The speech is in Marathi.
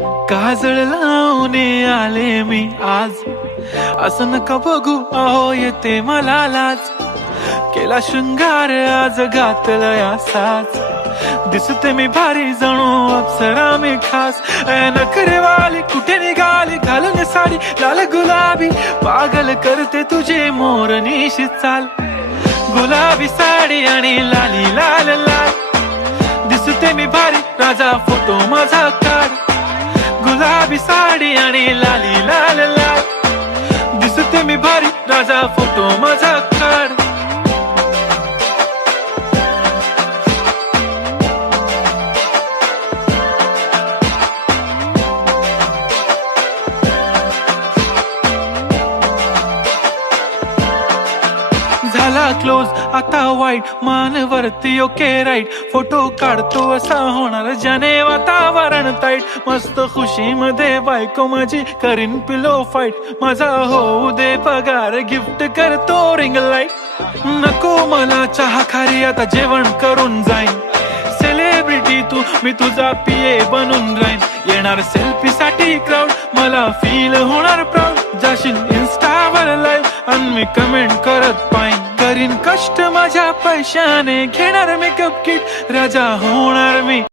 काजळ लावून आले मी आज, असं नका बघू अहो येते मला लाज. केला शृंगार आज घातलाय असाच, दिसते मी भारी जणू अप्सरा मी खास. नखरेवाली कुठे निघाली घालून साडी लाल गुलाबी, पागल करते तुझे मोरनीशी चाल. गुलाबी साडी आणि लाली लाल लाल, दिसते मी भारी राजा फोटो माझा काढ. गुलाबी साडी आणि लाली लाल लाल, दिसते मी भारी राजा फोटो माझा काढ. झाला क्लोज आता वाईट, मान वरती ओके राईट. फोटो काढतो असा होणार ज्याने वातावरण ताईट. मस्त खुशी मध्ये बायको माझी करीन पिलो फाईट. माझा होऊ दे पगार गिफ्ट करतो रिंग लाईट. नको मला चहा खारी आता जेवण करून जाईन. सेलिब्रिटी तू मी तुझा पिये बनून राहीन. येणार सेल्फी साठी क्राऊड मला फील होणार प्राऊड. जाशील इन्स्टावर लाईव्ह आणि मी कमेंट करत पाईन. करीन कष्ट माझ्या पैशाने घेणार मेकअप किट, राजा होणार मी.